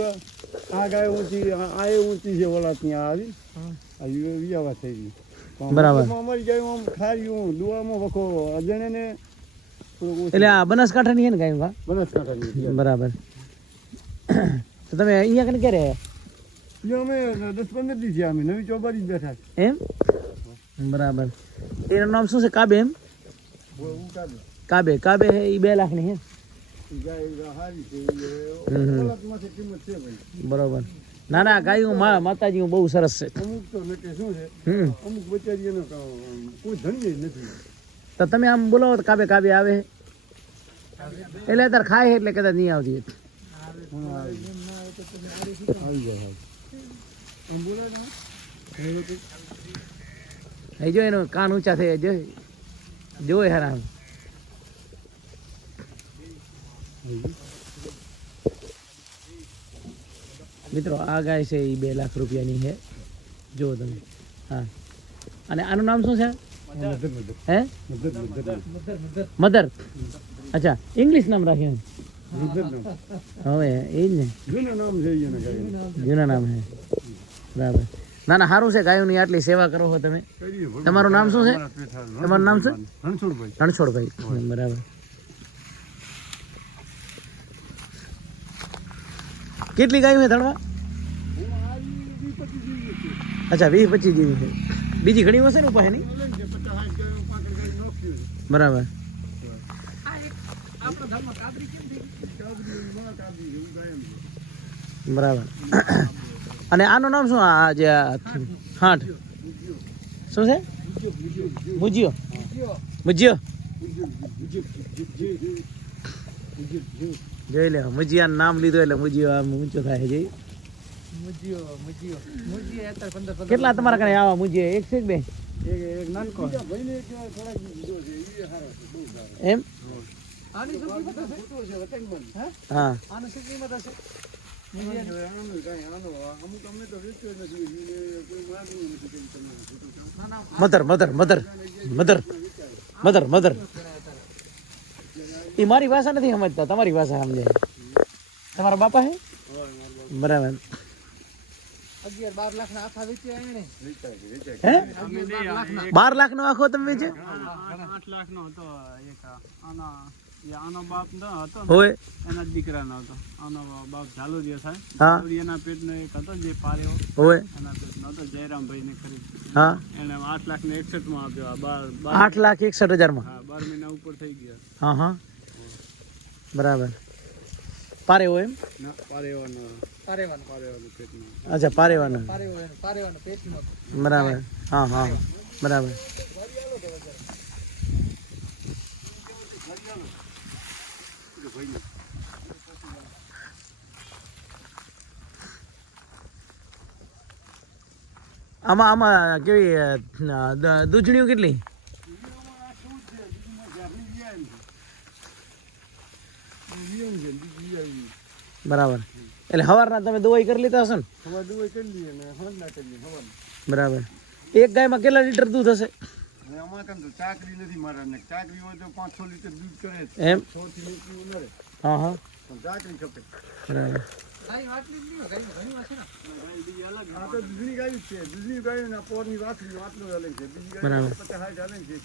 આ ગાય ઊંચી આ એ ઊંચી છે ઓલા ત્યાં આવી આ વિયાવા થઈ ગઈ બરાબર અમારી ગાય આમ ખાર્યું દુવામાં વખો અજણે ને એટલે આ બનાસકાંઠાની છે ને ગાય બનાસકાંઠાની બરાબર તો તમે અહીંયા કને ક્યારે અમે 10-15 દી થયા અમે નવી ચોબારી જ બેઠા એમ બરાબર એનું નામ શું છે કાબે એમ કાબે કાબે હે એ 2 લાખની હે બરોબર ના ના ગાયું માતાજી બહુ સરસ છે અમુક તો નકે શું છે અમુક બચારીઓનો કોઈ ધણી નથી તો તમે આમ બોલાવો તો કાબે કાબે આવે એટલે અત્યારે ખાય એટલે કદાચ નહીં આવતી આવી જાય એ જો એનો કાન ઊંચા થઈ જોય હેરાન મિત્રો આ ગાય છે એ 2 લાખ રૂપિયાની છે જો તમે હા અને આનું નામ શું છે હે મધર અચ્છા ઇંગ્લિશ નામ રાખ્યું હવે એ જ ને જૂના નામ છે બરાબર ના ના સારું છે ગાયોની આટલી સેવા કરો છો તમે તમારું નામ શું છે તમારું નામ છે રણછોડભાઈ બરાબર કેટલી ગાયો છે ધણવા અચ્છા 20-25 જેવી છે બીજી ઘણી હશે ને ઉપાય ની બરાબર બરાબર અને આનું નામ શું આ જે હાટ શું છે મુજિયો મુજિયો જોઈ લે મુજિયા નામ લીધું એટલે મુજિયો આમ ઊંચો થાય છે કેટલા તમારા કને આવા મુજિયા એક છે બે એક નાનકો એમ હા mother mother mother mother mother mother એ મારી ભાષા નથી સમજતા તમારી ભાષા સમજે તમારા બાપા હે બરાબર 11-12 લાખ ના આખા વેચ્યા એને હે 12 લાખ નો આખો તમે વેચે 8 લાખ નો હતો એક આનો બાપ ન હતો હોય એના દીકરાનો હતો આનો બાપ ઝાલોદિયા થાય હા એના પેટનો એક હતો જે પારેવો હોય એના પેટનો હતો જયરામભાઈ ને ખરીદ હા એને 8 લાખ ને 61 માં આપ્યો 8,61,000 માં હા 12 મહિના ઉપર થઈ ગયા હા હા બરાબર પારેવો એમ ના પારેવાનો પેટનો અચ્છા પારેવાનો પેટનો બરાબર હા હા બરાબર આમાં કેવી દૂધણીઓ કેટલી બરાબર એટલે સવારના તમે દવાઈ કરી લીધા હશો ને દવાઈ કરી લઈએ ને હમણાં કરીએ બરાબર એક ગાયમાં કેટલા લીટર દૂધ હશે અમારે તો ચાકરી નથી મારા ને ચાકરી હોય તો 5-6 લીટર દૂધ કરે એમ 100 થી નીચે ઉમરે હા હા પણ ચાકરી ખપે બરાબર દૂધની ગાયું છે દૂધની ગાયું પોરની વાતની વાતનો અલગ છે બીજી ગાય 50-60 હાલે છે